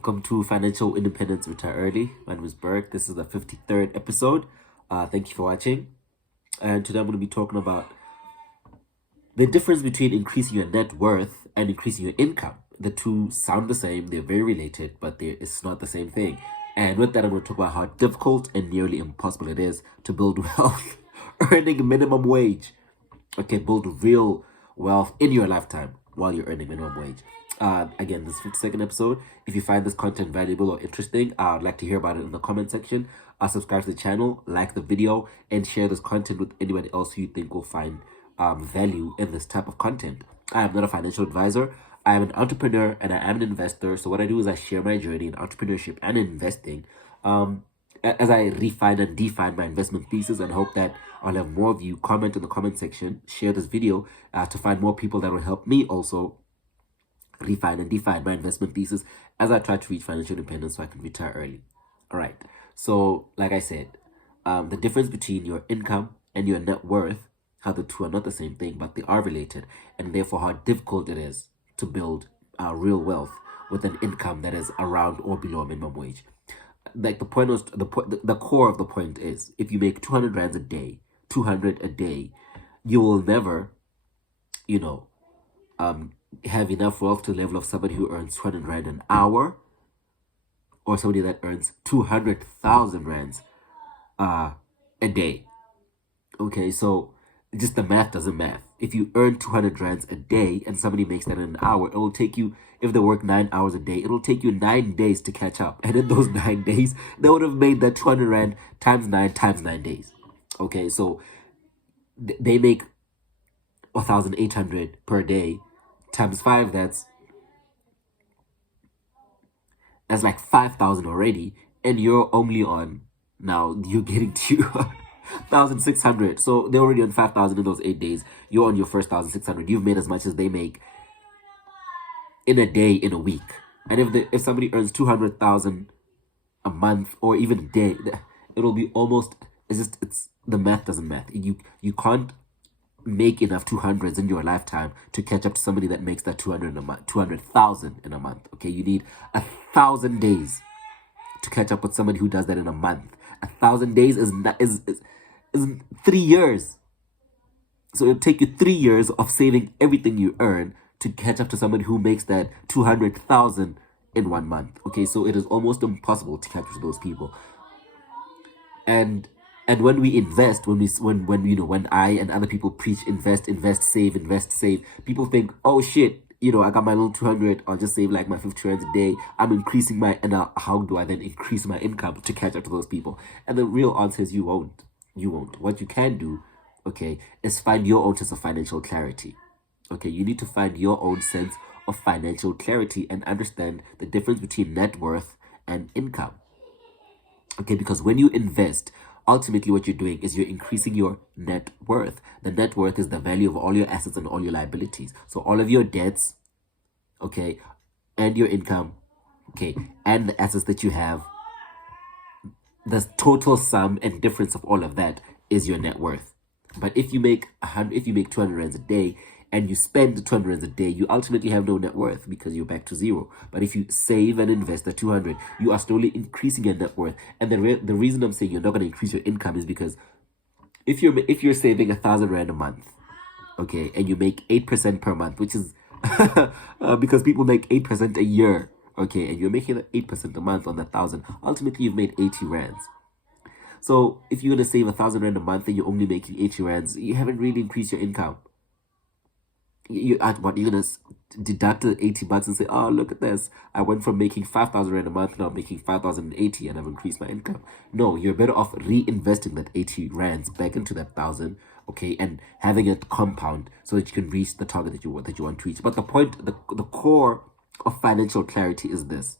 Welcome to Financial Independence Retire Early. My name is Berg. This is the 53rd episode. Thank you for watching. And today I'm going to be talking about the difference between increasing your net worth and increasing your income. The two sound the same, they're very related, but it's not the same thing. And with that, I'm going to talk about how difficult and nearly impossible it is to build wealth earning minimum wage. Okay, build real wealth in your lifetime while you're earning minimum wage. Again, this 52nd episode. If you find this content valuable or interesting, I'd like to hear about it in the comment section. Subscribe to the channel, like the video, and share this content with anybody else who you think will find value in this type of content. I am not a financial advisor. I am an entrepreneur and I am an investor. So what I do is I share my journey in entrepreneurship and investing as I refine and define my investment thesis, and hope that I'll have more of you comment in the comment section, share this video to find more people that will help me also refine and define my investment thesis as I try to reach financial independence so I can retire early. All right. So, like I said, the difference between your income and your net worth, how the two are not the same thing, but they are related, and therefore how difficult it is to build real wealth with an income that is around or below minimum wage. Like the core of the point is, if you make 200 rands a day, 200 a day, you will never, have enough wealth to the level of somebody who earns 200 rand an hour, or somebody that earns 200,000 rands a day. Okay, so just the math doesn't math. If you earn 200 rands a day and somebody makes that in an hour, it will take you, if they work 9 hours a day, it will take you 9 days to catch up. And in those 9 days, they would have made that 200 rand times 9 days. Okay, so they make 1,800 per day times 5, that's like 5,000 already, and you're only on, now you're getting to 1,600. So they're already on 5,000 in those 8 days. You're on your first 1,600. You've made as much as they make in a day, in a week. And if somebody earns 200,000 a month or even a day, it'll be almost, it's the math doesn't math. You can't make enough 200s in your lifetime to catch up to somebody that makes that 200 a month, 200,000 in a month. Okay, you need 1,000 days to catch up with somebody who does that in a month. 1,000 days is 3 years. So it'll take you 3 years of saving everything you earn to catch up to somebody who makes that 200,000 in 1 month. Okay, so it is almost impossible to catch up to those people. And when we invest, when I and other people preach invest, save, people think, oh shit, I got my little 200, I'll just save like my 50 rands a day. I'm increasing how do I then increase my income to catch up to those people? And the real answer is you won't. What you can do, okay, is find your own sense of financial clarity. Okay, you need to find your own sense of financial clarity and understand the difference between net worth and income. Okay, because when you invest, ultimately what you're doing is you're increasing your net worth. The net worth is the value of all your assets and all your liabilities. So all of your debts, okay, and your income, okay, and the assets that you have, the total sum and difference of all of that is your net worth. But if you make 200 rands a day and you spend 200 rands a day, you ultimately have no net worth because you're back to zero. But if you save and invest the 200, you are slowly increasing your net worth. And the reason I'm saying you're not going to increase your income is because if you're saving 1,000 rand a month, okay, and you make 8% per month, which is because people make 8% a year, okay, and you're making 8% a month on that 1,000, ultimately you've made 80 rands. So if you're going to save 1,000 rand a month and you're only making 80 rands, you haven't really increased your income. You're going to deduct the 80 bucks and say, oh, look at this. I went from making 5,000 rand a month, now I'm making 5,080 and I've increased my income. No, you're better off reinvesting that 80 rands back into that 1,000, okay, and having it compound so that you can reach the target that you want to reach. But the point, the core of financial clarity is this.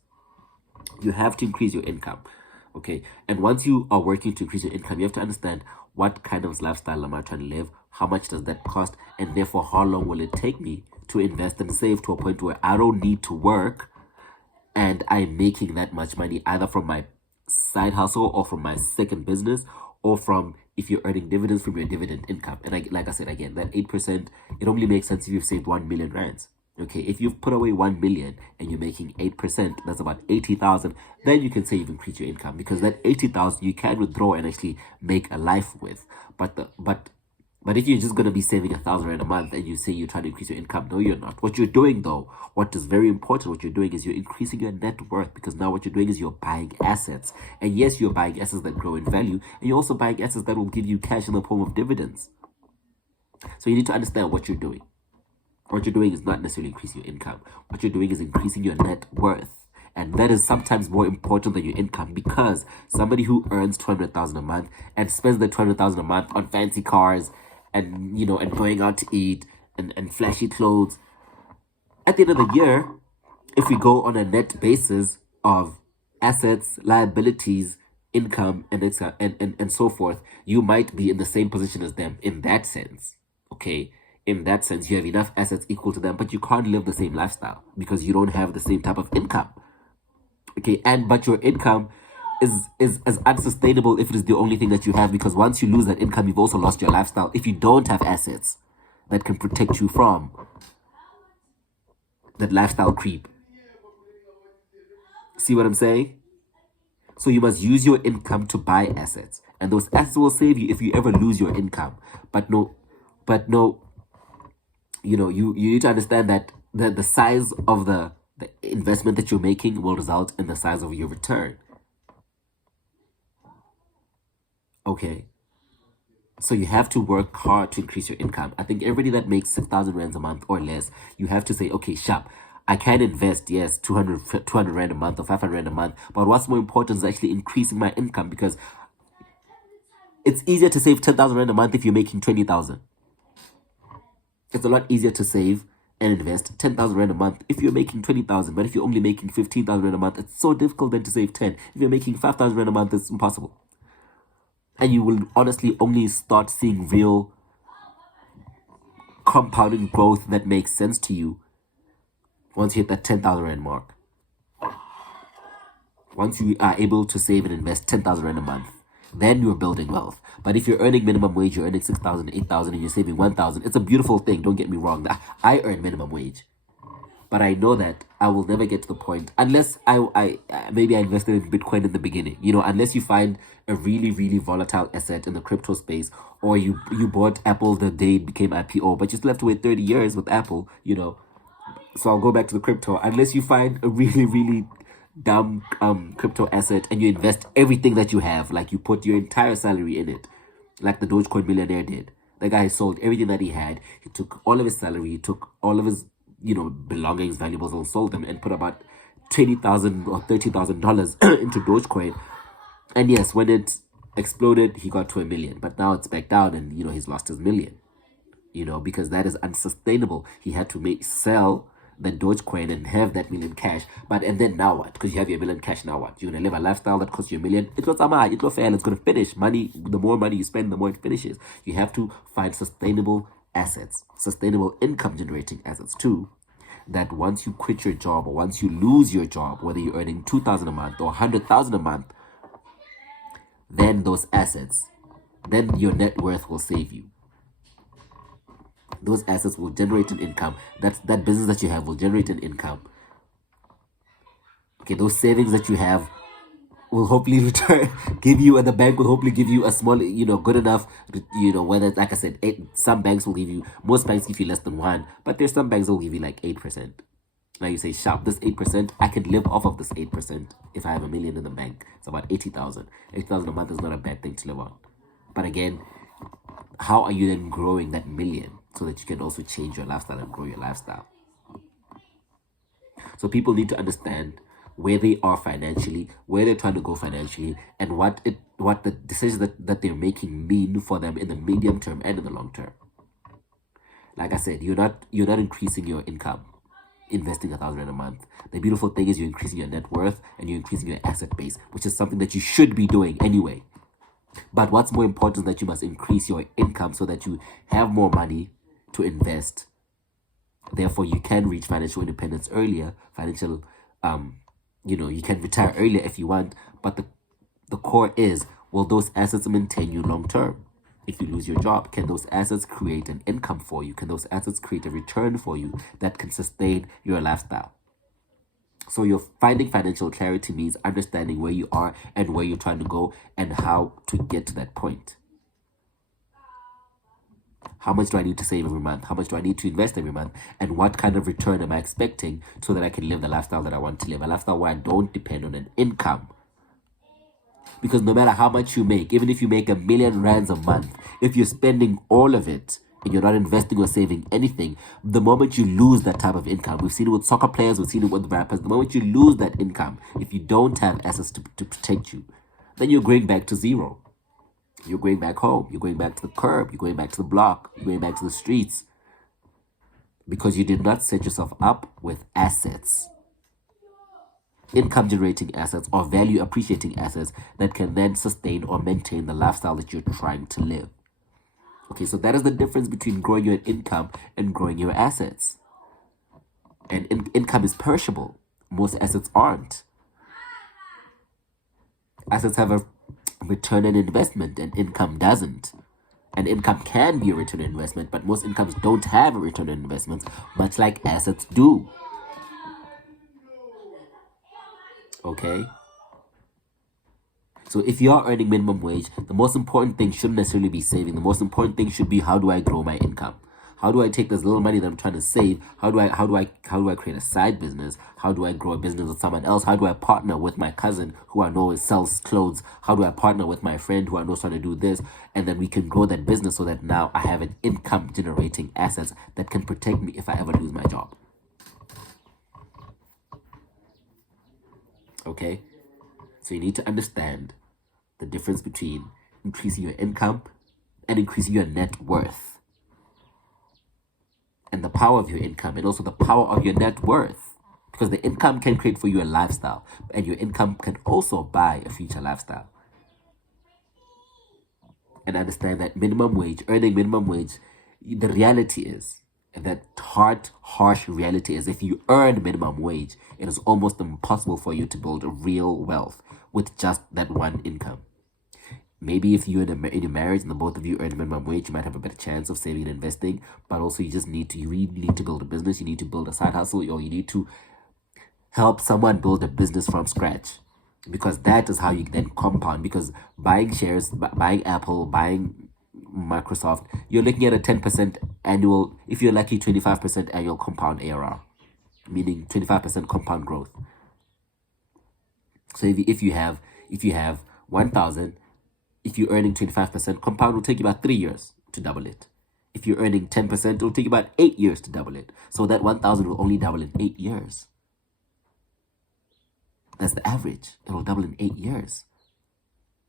You have to increase your income, okay? And once you are working to increase your income, you have to understand what kind of lifestyle am I trying to live? How much does that cost? And therefore, how long will it take me to invest and save to a point where I don't need to work and I'm making that much money either from my side hustle or from my second business or from, if you're earning dividends, from your dividend income. And like I said again, that 8%, it only makes sense if you've saved 1 million rands. Okay, if you've put away 1 million and you're making 8%, that's about 80,000, then you can say you've increased your income, because that 80,000 you can withdraw and actually make a life with. But if you're just gonna be saving 1,000 rand a month and you say you're trying to increase your income, no, you're not. What you're doing though, what is very important, what you're doing is you're increasing your net worth, because now what you're doing is you're buying assets. And yes, you're buying assets that grow in value, and you're also buying assets that will give you cash in the form of dividends. So you need to understand what you're doing. What you're doing is not necessarily increasing your income. What you're doing is increasing your net worth. And that is sometimes more important than your income, because somebody who earns 200,000 a month and spends the 200,000 a month on fancy cars and, and going out to eat and flashy clothes, at the end of the year, if we go on a net basis of assets, liabilities, income, and so forth, you might be in the same position as them in that sense. Okay? In that sense, you have enough assets equal to them, but you can't live the same lifestyle because you don't have the same type of income. Okay, but your income is as unsustainable if it is the only thing that you have, because once you lose that income, you've also lost your lifestyle if you don't have assets that can protect you from that lifestyle creep. See what I'm saying? So you must use your income to buy assets, and those assets will save you if you ever lose your income. But no, you need to understand that the size of the investment that you're making will result in the size of your return. Okay. So you have to work hard to increase your income. I think everybody that makes 6,000 rands a month or less, you have to say, okay, sharp, I can invest, yes, 200 rand a month or 500 rand a month. But what's more important is actually increasing my income, because it's easier to save 10,000 rand a month if you're making 20,000. It's a lot easier to save and invest 10,000 rand a month if you're making 20,000. But if you're only making 15,000 rand a month, it's so difficult then to save 10. If you're making 5,000 rand a month, it's impossible. And you will honestly only start seeing real compounding growth that makes sense to you once you hit that 10,000 rand mark. Once you are able to save and invest 10,000 rand a month, then you're building wealth. But if you're earning minimum wage, you're earning 6,000, 8,000, and you're saving 1,000, it's a beautiful thing. Don't get me wrong. I earn minimum wage. But I know that I will never get to the point unless maybe I invested in Bitcoin in the beginning. Unless you find a really, really volatile asset in the crypto space, or you bought Apple the day it became IPO, but you still have to wait 30 years with Apple, So I'll go back to the crypto. Unless you find a really, really dumb crypto asset and you invest everything that you have, like you put your entire salary in it, like the Dogecoin millionaire did. The guy sold everything that he had. He took all of his salary, he took all of his belongings, valuables, and sold them, and put about $20,000 or $30,000 into Dogecoin. And yes, when it exploded, he got to $1 million. But now it's back down, and he's lost his million. Because that is unsustainable. He had to sell the Dogecoin and have that million cash. And then now what? Because you have your million cash, now what? You're gonna live a lifestyle that costs you $1 million. It's not fair. It's gonna finish. Money. The more money you spend, the more it finishes. You have to find sustainable assets, sustainable income generating assets too, that once you quit your job or once you lose your job, whether you're earning 2,000 a month or 100,000 a month, then those assets, then your net worth will save you. Those assets will generate an income. That business that you have will generate an income. Okay, those savings that you have will hopefully give you, and the bank will hopefully give you a small, good enough, whether, like I said, some banks will give you, most banks give you less than 1, but there's some banks that will give you like 8%. Now you say, sharp, this 8%, I can live off of this 8% if I have $1 million in the bank. It's about 80,000. 80,000 a month is not a bad thing to live on. But again, how are you then growing that million so that you can also change your lifestyle and grow your lifestyle? So people need to understand where they are financially, where they're trying to go financially, and what the decisions that they're making mean for them in the medium term and in the long term. Like I said, you're not increasing your income investing 1,000 rand a month. The beautiful thing is you're increasing your net worth and you're increasing your asset base, which is something that you should be doing anyway. But what's more important is that you must increase your income so that you have more money to invest. Therefore, you can reach financial independence earlier. You can retire earlier if you want. But the core is, will those assets maintain you long term? If you lose your job, can those assets create an income for you? Can those assets create a return for you that can sustain your lifestyle? So you're finding financial clarity means understanding where you are and where you're trying to go and how to get to that point. How much do I need to save every month? How much do I need to invest every month? And what kind of return am I expecting so that I can live the lifestyle that I want to live? A lifestyle where I don't depend on an income. Because no matter how much you make, even if you make R1,000,000 a month, if you're spending all of it and you're not investing or saving anything, the moment you lose that type of income, we've seen it with soccer players, we've seen it with rappers, the moment you lose that income, if you don't have assets to protect you, then you're going back to zero. You're going back home. You're going back to the curb. You're going back to the block. You're going back to the streets. Because you did not set yourself up with assets. Income generating assets or value appreciating assets that can then sustain or maintain the lifestyle that you're trying to live. Okay, so that is the difference between growing your income and growing your assets. And income is perishable. Most assets aren't. Assets have a return on investment and income doesn't. And income can be a return on investment, but most incomes don't have a return on investment, much like assets do. Okay? So if you are earning minimum wage, the most important thing shouldn't necessarily be saving. The most important thing should be, how do I grow my income? How do I take this little money that I'm trying to save? How do I create a side business? How do I grow a business with someone else? How do I partner with my cousin who I know sells clothes? How do I partner with my friend who I know is trying to do this? And then we can grow that business so that now I have an income generating assets that can protect me if I ever lose my job. Okay? So you need to understand the difference between increasing your income and increasing your net worth. And the power of your income and also the power of your net worth. Because the income can create for you a lifestyle, and your income can also buy a future lifestyle. And understand that minimum wage, earning minimum wage, the reality is, and that harsh reality is, if you earn minimum wage, it is almost impossible for you to build a real wealth with just that one income. Maybe if you're in your marriage and the both of you earn minimum wage, you might have a better chance of saving and investing. But also, you really need to build a business. You need to build a side hustle, or you need to help someone build a business from scratch. Because that is how you then compound. Because buying shares, buying Apple, buying Microsoft, you're looking at a 10% annual, if you're lucky, 25% annual compound ARR, meaning 25% compound growth. So if you have 1,000, if you're earning 25%, compound will take you about 3 years to double it. If you're earning 10%, it will take you about 8 years to double it. So that 1,000 will only double in 8 years. That's the average. It will double in 8 years.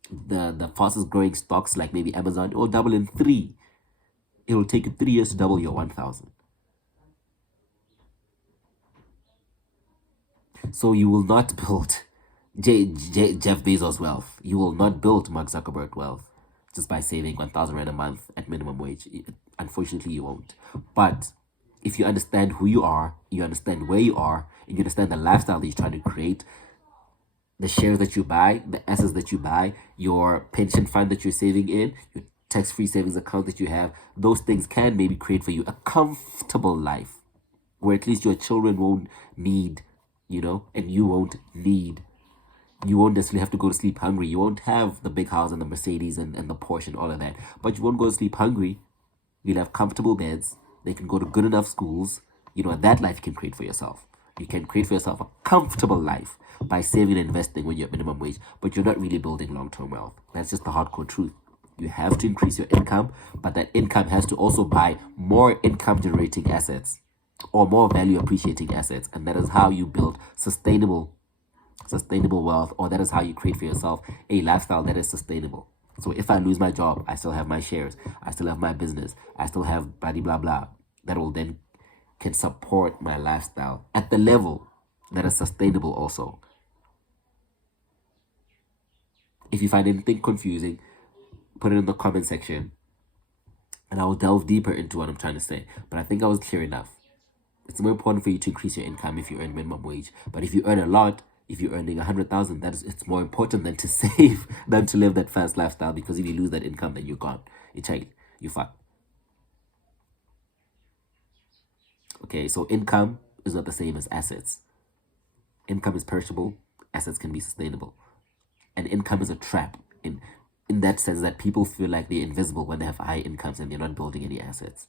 The fastest growing stocks, like maybe Amazon, it will double in 3. It will take you 3 years to double your 1,000. So you will not build Jeff Bezos wealth. You will not build Mark Zuckerberg wealth just by saving 1,000 rand a month at minimum wage. Unfortunately, you won't. But if you understand who you are, you understand where you are, and you understand the lifestyle that you're trying to create, the shares that you buy, the assets that you buy, your pension fund that you're saving in, your tax-free savings account that you have, those things can maybe create for you a comfortable life where at least your children won't need, and you won't need. You won't necessarily have to go to sleep hungry. You won't have the big house and the Mercedes and the Porsche and all of that. But you won't go to sleep hungry. You'll have comfortable beds. They can go to good enough schools. That life you can create for yourself. You can create for yourself a comfortable life by saving and investing when you're at minimum wage. But you're not really building long-term wealth. That's just the hardcore truth. You have to increase your income, but that income has to also buy more income-generating assets or more value-appreciating assets. And that is how you build sustainable wealth, or that is how you create for yourself a lifestyle that is sustainable. So if I lose my job, I still have my shares, I still have my business, I still have blah blah blah, that will then can support my lifestyle at the level that is sustainable also. If you find anything confusing, put it in the comment section and I will delve deeper into what I'm trying to say. But I think I was clear enough. It's more important for you to increase your income if you earn minimum wage. But if you earn a lot, if you're earning 100,000, it's more important than to save, than to live that fast lifestyle, because if you lose that income, then you're gone. you're fine. Okay, so income is not the same as assets. Income is perishable, assets can be sustainable. And income is a trap in that sense that people feel like they're invisible when they have high incomes and they're not building any assets.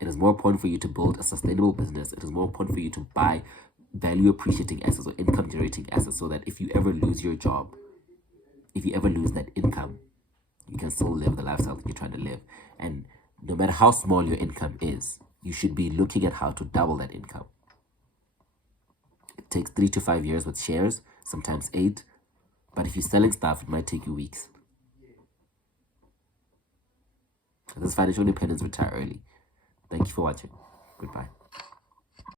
It is more important for you to build a sustainable business. It is more important for you to buy value appreciating assets or income generating assets so that if you ever lose your job, if you ever lose that income, you can still live the lifestyle that you're trying to live. And no matter how small your income is, you should be looking at how to double that income. It takes 3 to 5 years with shares, sometimes 8. But if you're selling stuff, it might take you weeks. This is Financial Independence. Retire early. Thank you for watching. Goodbye.